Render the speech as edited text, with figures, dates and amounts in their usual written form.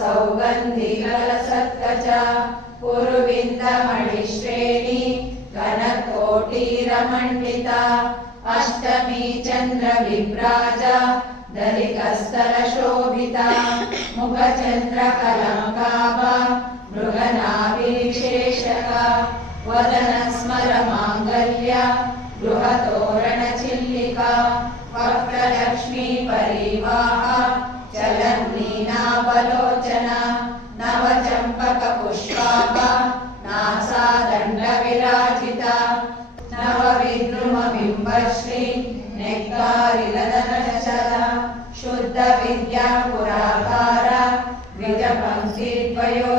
सौगन्धिकलसत्कचा पुरुविन्दमणिश्रेणी घनकोटीरमण्डिता अष्टमी चन्द्रविभ्राजा दलिकस्तरशोभिता मुखचन्द्रकलङ्काभा मृगनाभिविशेषका वदनस्मरमाङ्गल्या गृहतोरणचिल्लिका वक्रलक्ष्मी परिवाहा चलन्नीनावलोचना नवचम्पकपुष्पाभा नासादण्डविराजिता नवविद्रुमबिम्बश्री नेक्तारिलदनचला शुद्धविद्यापुराकारा द्विजपङ्क्तिद्वयो